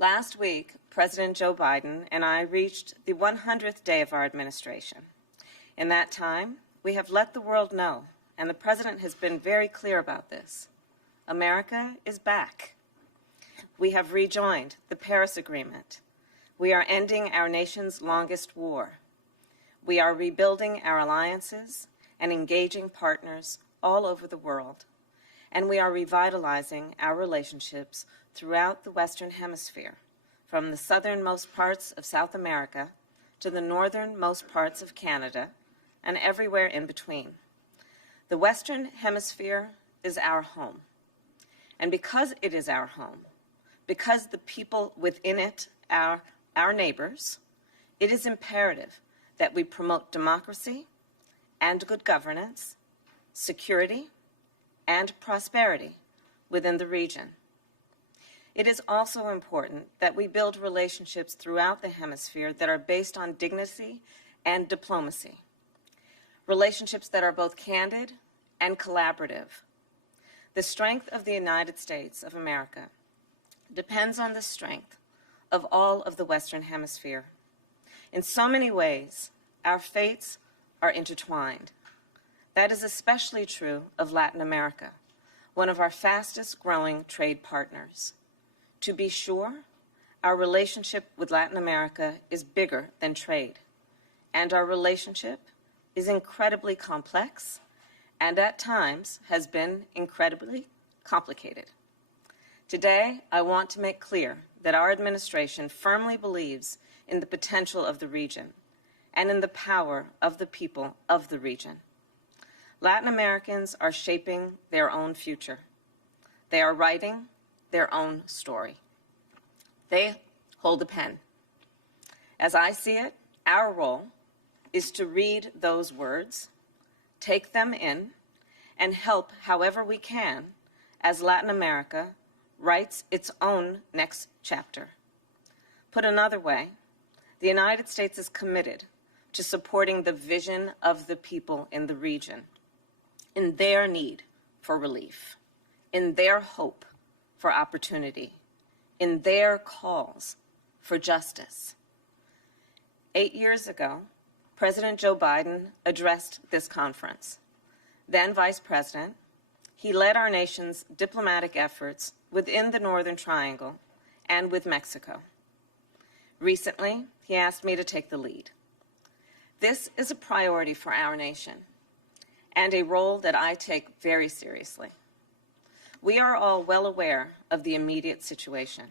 Last week, President Joe Biden and I reached the 100th day of our administration. In that time, we have let the world know, and the President has been very clear about this. America is back. We have rejoined the Paris Agreement. We are ending our nation's longest war. We are rebuilding our alliances and engaging partners all over the world. And we are revitalizing our relationships throughout the Western Hemisphere, from the southernmost parts of South America to the northernmost parts of Canada and everywhere in between. The Western Hemisphere is our home. And because it is our home, because the people within it are our neighbors, it is imperative that we promote democracy and good governance, security, and prosperity within the region. It is also important that we build relationships throughout the hemisphere that are based on dignity and diplomacy, relationships that are both candid and collaborative. The strength of the United States of America depends on the strength of all of the Western Hemisphere. In so many ways, our fates are intertwined. That is especially true of Latin America, one of our fastest growing trade partners. To be sure, our relationship with Latin America is bigger than trade, and our relationship is incredibly complex and at times has been incredibly complicated. Today, I want to make clear that our administration firmly believes in the potential of the region and in the power of the people of the region. Latin Americans are shaping their own future. They are writing their own story. They hold the pen. As I see it, our role is to read those words, take them in, and help however we can as Latin America writes its own next chapter. Put another way, the United States is committed to supporting the vision of the people in the region, in their need for relief, in their hope for opportunity, in their calls for justice. 8 years ago, President Joe Biden addressed this conference. Then Vice President, he led our nation's diplomatic efforts within the Northern Triangle and with Mexico. Recently, he asked me to take the lead. This is a priority for our nation and a role that I take very seriously. We are all well aware of the immediate situation.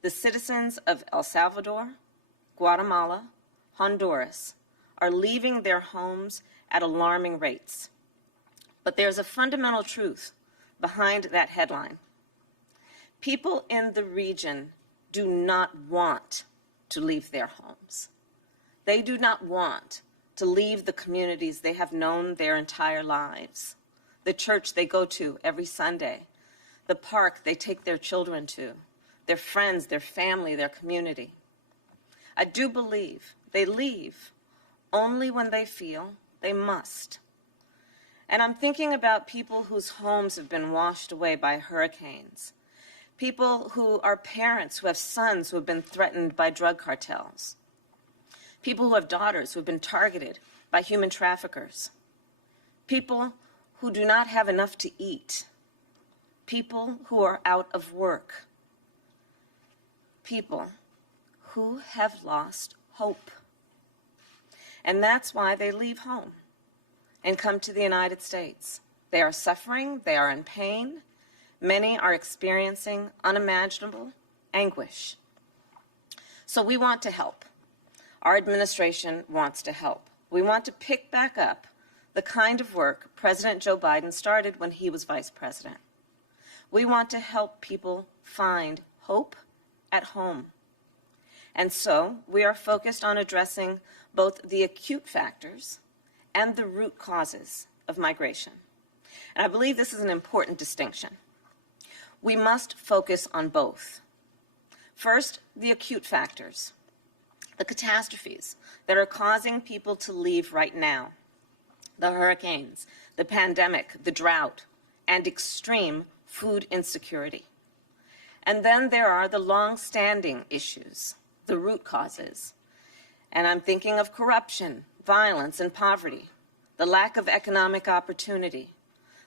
The citizens of El Salvador, Guatemala, Honduras are leaving their homes at alarming rates. But there's a fundamental truth behind that headline. People in the region do not want to leave their homes. They do not want to leave the communities they have known their entire lives, the church they go to every Sunday, the park they take their children to, their friends, their family, their community. I do believe they leave only when they feel they must. And I'm thinking about people whose homes have been washed away by hurricanes, people who are parents who have sons who have been threatened by drug cartels, people who have daughters who have been targeted by human traffickers, people who do not have enough to eat, people who are out of work, people who have lost hope. And that's why they leave home and come to the United States. They are suffering, they are in pain. Many are experiencing unimaginable anguish. So we want to help. Our administration wants to help. We want to pick back up the kind of work President Joe Biden started when he was vice president. We want to help people find hope at home. And so we are focused on addressing both the acute factors and the root causes of migration. And I believe this is an important distinction. We must focus on both. First, the acute factors, the catastrophes that are causing people to leave right now, the hurricanes, the pandemic, the drought, and extreme food insecurity. And then there are the long-standing issues, the root causes. And I'm thinking of corruption, violence, and poverty, the lack of economic opportunity,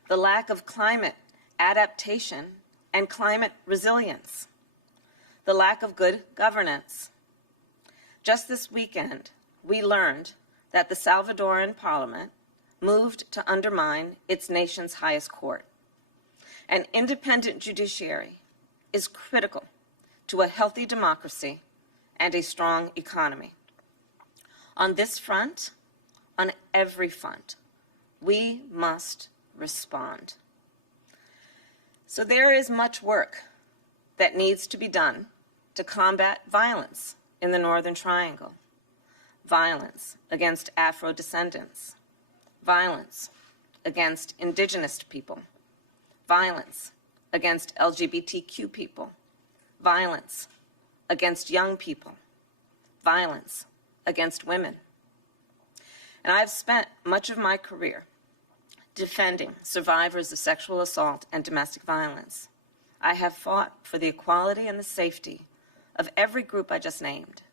the lack of climate adaptation and climate resilience, the lack of good governance. Just this weekend, we learned that the Salvadoran parliament moved to undermine its nation's highest court. An independent judiciary is critical to a healthy democracy and a strong economy. On this front, on every front, we must respond. So there is much work that needs to be done to combat violence in the Northern Triangle. Violence against Afro-descendants, violence against indigenous people, violence against LGBTQ people, violence against young people, violence against women. And I've spent much of my career defending survivors of sexual assault and domestic violence. I have fought for the equality and the safety of every group I just named.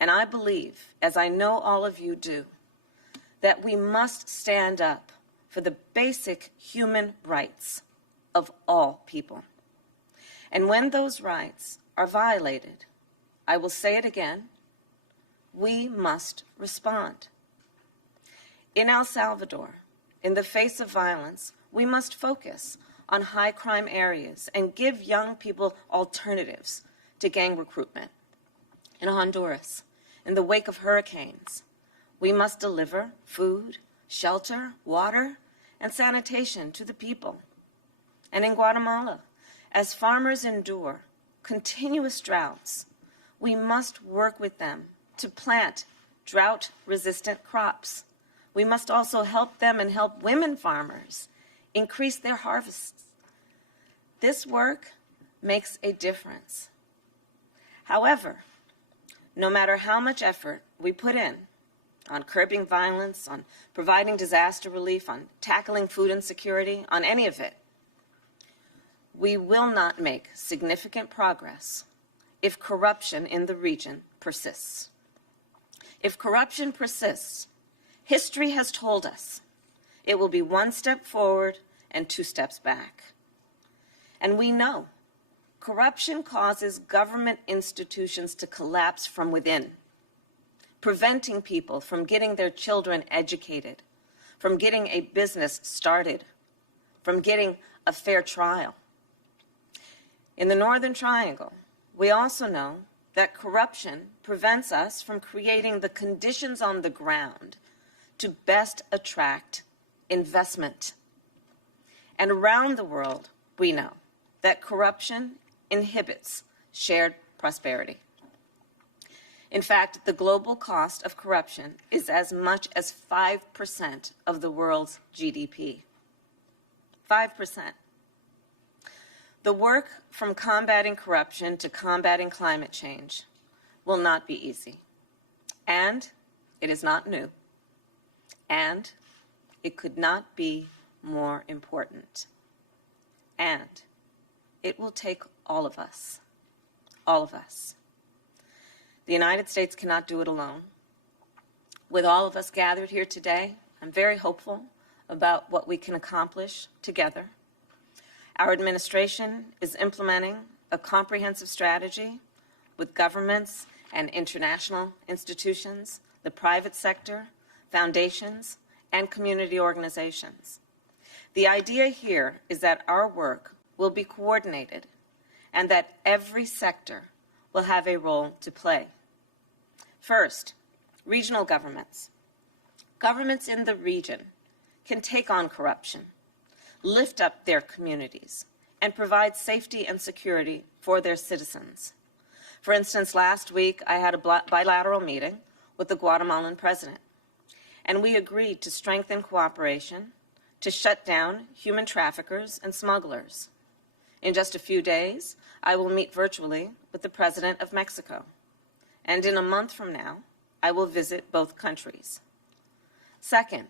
And I believe, as I know all of you do, that we must stand up for the basic human rights of all people. And when those rights are violated, I will say it again, we must respond. In El Salvador, in the face of violence, we must focus on high crime areas and give young people alternatives to gang recruitment. In Honduras, in the wake of hurricanes, we must deliver food, shelter, water, and sanitation to the people. And in Guatemala, as farmers endure continuous droughts, we must work with them to plant drought-resistant crops. We must also help them and help women farmers increase their harvests. This work makes a difference. However, no matter how much effort we put in on curbing violence, on providing disaster relief, on tackling food insecurity, on any of it, we will not make significant progress if corruption in the region persists. If corruption persists, history has told us it will be one step forward and two steps back. And we know corruption causes government institutions to collapse from within, preventing people from getting their children educated, from getting a business started, from getting a fair trial. In the Northern Triangle, we also know that corruption prevents us from creating the conditions on the ground to best attract investment. And around the world, we know that corruption inhibits shared prosperity. In fact, the global cost of corruption is as much as 5% of the world's GDP. 5%. The work from combating corruption to combating climate change will not be easy. And it is not new. And it could not be more important. And it will take all of us. All of us. The United States cannot do it alone. With all of us gathered here today, I'm very hopeful about what we can accomplish together. Our administration is implementing a comprehensive strategy with governments and international institutions, the private sector, foundations, and community organizations. The idea here is that our work will be coordinated and that every sector will have a role to play. First, regional governments. Governments in the region can take on corruption, lift up their communities, and provide safety and security for their citizens. For instance, last week I had a bilateral meeting with the Guatemalan president, and we agreed to strengthen cooperation to shut down human traffickers and smugglers. In just a few days, I will meet virtually with the President of Mexico, and in a month from now, I will visit both countries. Second,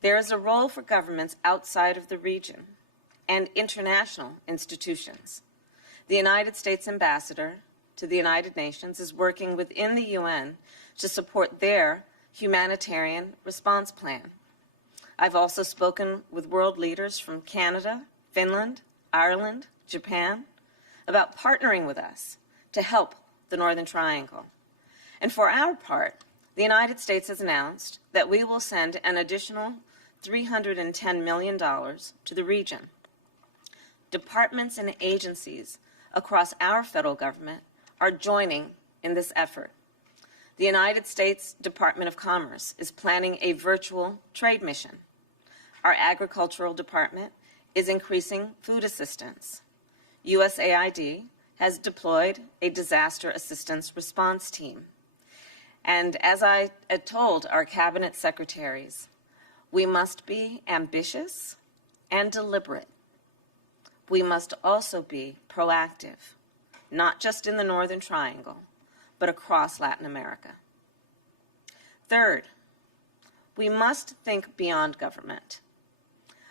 there is a role for governments outside of the region and international institutions. The United States ambassador to the United Nations is working within the UN to support their humanitarian response plan. I've also spoken with world leaders from Canada, Finland, Ireland, Japan, about partnering with us to help the Northern Triangle. And for our part, the United States has announced that we will send an additional $310 million to the region. Departments and agencies across our federal government are joining in this effort. The United States Department of Commerce is planning a virtual trade mission. Our agricultural department is increasing food assistance. USAID has deployed a disaster assistance response team. And as I had told our cabinet secretaries, we must be ambitious and deliberate. We must also be proactive, not just in the Northern Triangle, but across Latin America. Third, we must think beyond government.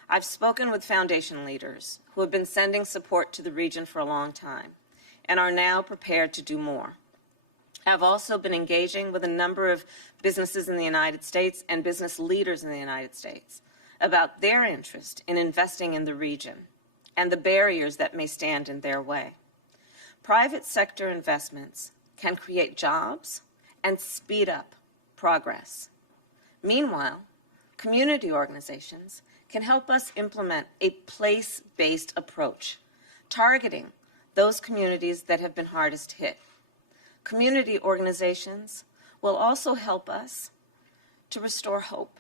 I've spoken with foundation leaders who have been sending support to the region for a long time and are now prepared to do more. I've also been engaging with a number of businesses in the United States and business leaders in the United States about their interest in investing in the region and the barriers that may stand in their way. Private sector investments can create jobs and speed up progress. Meanwhile, community organizations can help us implement a place-based approach, targeting those communities that have been hardest hit. Community organizations will also help us to restore hope.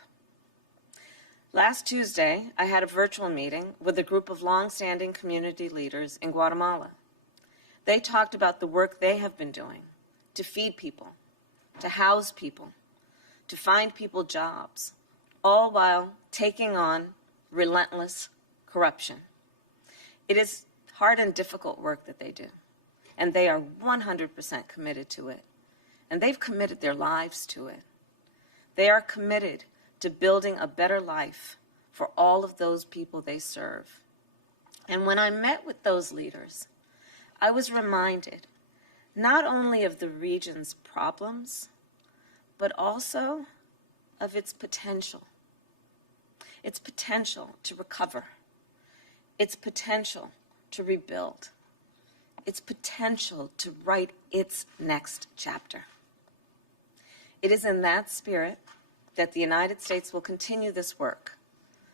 Last Tuesday, I had a virtual meeting with a group of long-standing community leaders in Guatemala. They talked about the work they have been doing to feed people, to house people, to find people jobs, all while taking on relentless corruption. It is hard and difficult work that they do, and they are 100% committed to it, and they've committed their lives to it. They are committed to building a better life for all of those people they serve. And when I met with those leaders, I was reminded not only of the region's problems, but also of its potential to recover, its potential to rebuild, its potential to write its next chapter. It is in that spirit that the United States will continue this work,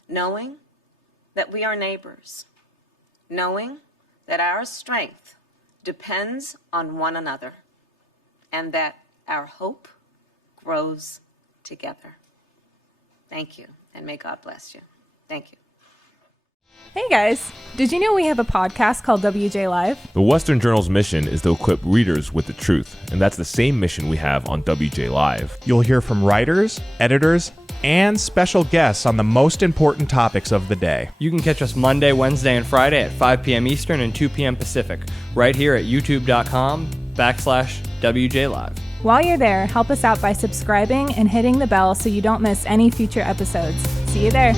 knowing that we are neighbors, knowing that our strength depends on one another, and that our hope grows together. Thank you, and may God bless you. Thank you. Hey guys, did you know we have a podcast called WJ Live? The Western Journal's mission is to equip readers with the truth, and that's the same mission we have on WJ Live. You'll hear from writers, editors, and special guests on the most important topics of the day. You can catch us Monday, Wednesday, and Friday at 5 p.m. Eastern and 2 p.m. Pacific, right here at youtube.com/WJ Live. While you're there, help us out by subscribing and hitting the bell so you don't miss any future episodes. See you there.